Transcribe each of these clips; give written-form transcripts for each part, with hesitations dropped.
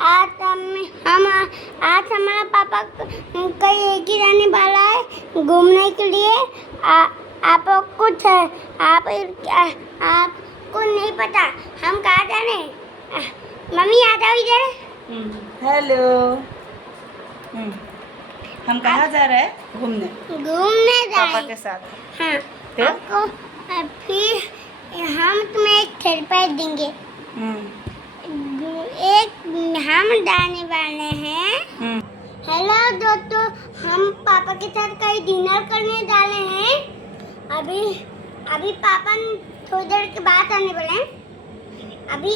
आज हमारा पापा कहीं एक ही जाने वाला है घूमने के लिए। आपको कुछ आपको नहीं पता हम कहाँ जाने। मम्मी आ जाओ इधर। हेलो। हम कहाँ जा रहे हैं? घूमने जा पापा के साथ। हाँ फिर आपको फिर हम तुम्हें एक थेरपी देंगे। एक हम जाने वाले हैं। हेलो दोस्तों, हम पापा के साथ कहीं डिनर करने जा रहे हैं। अभी पापा थोड़ी देर के बाद आने वाले हैं। अभी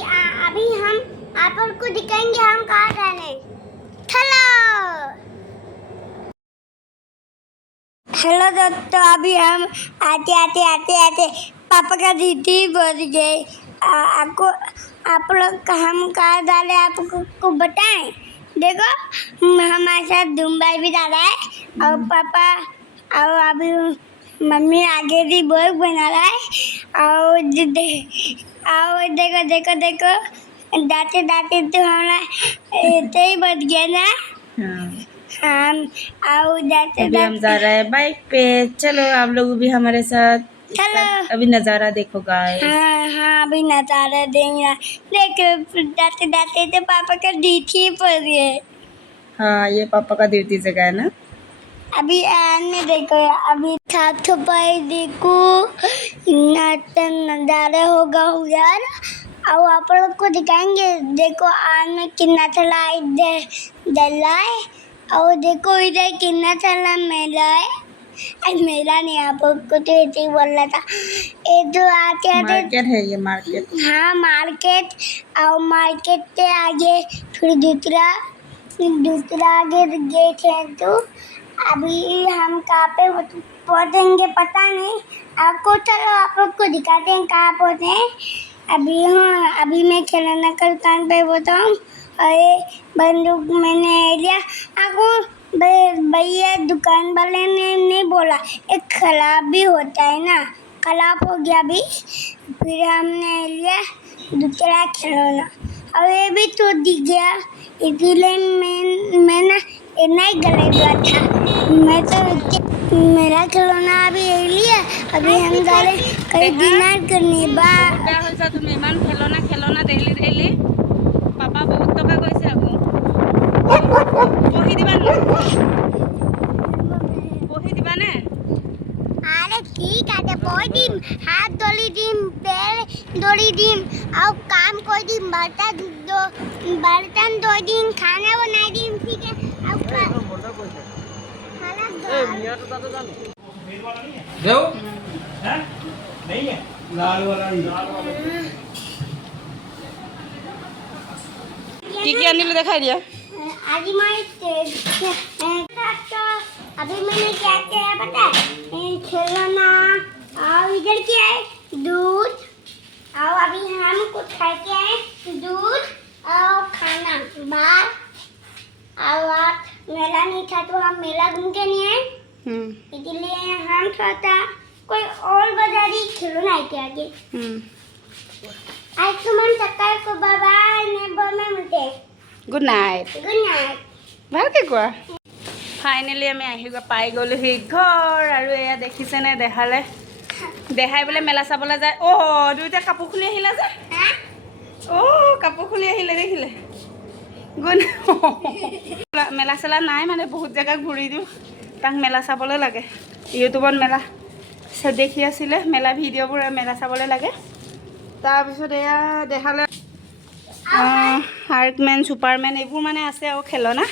हम आपको दिखाएंगे हम कहाँ जा रहे हैं। हेलो दोस्तों, अभी हम आते पापा का दीदी बोल गए। आप लोग हम कहाँ जा रहे हैं आपको बताएं। देखो हमारे साथ दुबई भी जा रहा है और पापा और अभी मम्मी आगे भी ब्लॉग बना रहा है। और देखो जाते तो हमारा ऐसे ही बच गया ना। हम अभी हम जा रहे हैं बाइक पे। चलो आप लोग भी हमारे साथ। चलो अभी नज़ारा देखो गाइस। हाँ अभी नज़ारा देंगे। देखो जाते तो पापा का ड्यूटी पड़ गए। हाँ ये पापा का ड्यूटी जगह है ना। अभी आने देखो, अभी साफ सफाई देखो, नज़ारा होगा यार। और आप लोग को दिखाएंगे। देखो आज में कितना चला इधर है और देखो इधर कितना चला मेला है। मेला नहीं, आपको तो ऐसे ही बोल रहा था। ये तो आते मार्केट है ये मार्केट। हाँ मार्केट। और मार्केट से आगे फिर दूसरा आगे गेट है। तो अभी हम कहाँ पे पहुँचेंगे पता नहीं आपको। चलो आप लोग को दिखाते हैं कहाँ पहुँचे हैं। अभी मैं खिलौना का दुकान पे बताऊँ और बंदूक मैंने लिया। आपको भैया दुकान वाले ने नहीं बोला एक खराब भी होता है ना, खराब हो गया अभी। फिर हमने लिया दूसरा खिलौना और ये भी तो दिख गया। इसीलिए मैं ना इतना ही गले हुआ था। मैं तो मेरा खिलौना अभी ले लिया। अभी हम जा रहे कहीं डिनर करने। तो मेहमान खेलना डेली पापा बहुत टका कैसे अब पही दिबा ने। अरे ठीक है कोई दिन हाथ धोली दिन पैर धोली दिन और काम कोई दिन बर्तन धो दिन खाना बनाई दिन। ठीक है अब नहीं है लाल वाला की अनिल दिखाई दिया। आज अभी मैंने क्या किया पता है। खिलौना और इधर क्या है दूध। और अभी हम कुछ खा के आए दूध और खाना बाहर। और आज मेला नहीं था तो हम मेला घूम के नहीं आए। इसलिए हम थोड़ा कोई और बाजारी खिलौना के आगे। आज सुमन सकाळ को बाय नेबर में मिलते। Good night. Good night. ভালকে কোৱা। ফাইনেলি আমি পাই গ'লোহি ঘৰ। আৰু এয়া দেখিছেনে দেখাই বোলে মেলা চাবলৈ যায়। দুইটা কাপোৰ খুলি আহিলে যে। কাপোৰ খুলি আহিলে দেখিলে। গুণ মেলা চেলা নাই মানে বহুত জেগা ঘূৰি দিওঁ। তাক মেলা চাবলৈ লাগে। ইউটিউবত মেলা দেখি আছিলে মেলা ভিডিঅ'বোৰ মেলা চাবলৈ লাগে। তাৰপিছত এয়া দেখালে হাৰ্কমেন চুপাৰমেন এইবোৰ মানে আছে আৰু খেলনা।